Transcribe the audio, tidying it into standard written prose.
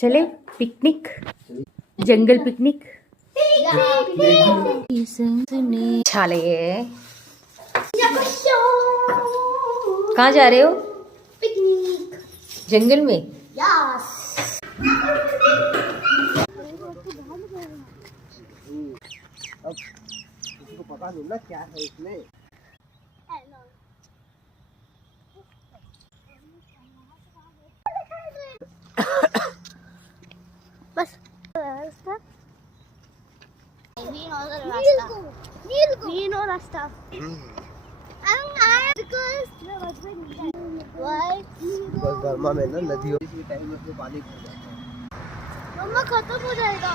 चले पिकनिक, जंगल पिकनिक। छाले कहाँ जा रहे हो? पिकनिक। जंगल में। यस। अब किसी को पता नहीं ना क्या है इसमें। बस we know रास्ता। बस बर्मा में ना नदियों के टाइम में तो पानी भर जाता है। मम्मा खत्म हो जाएगा।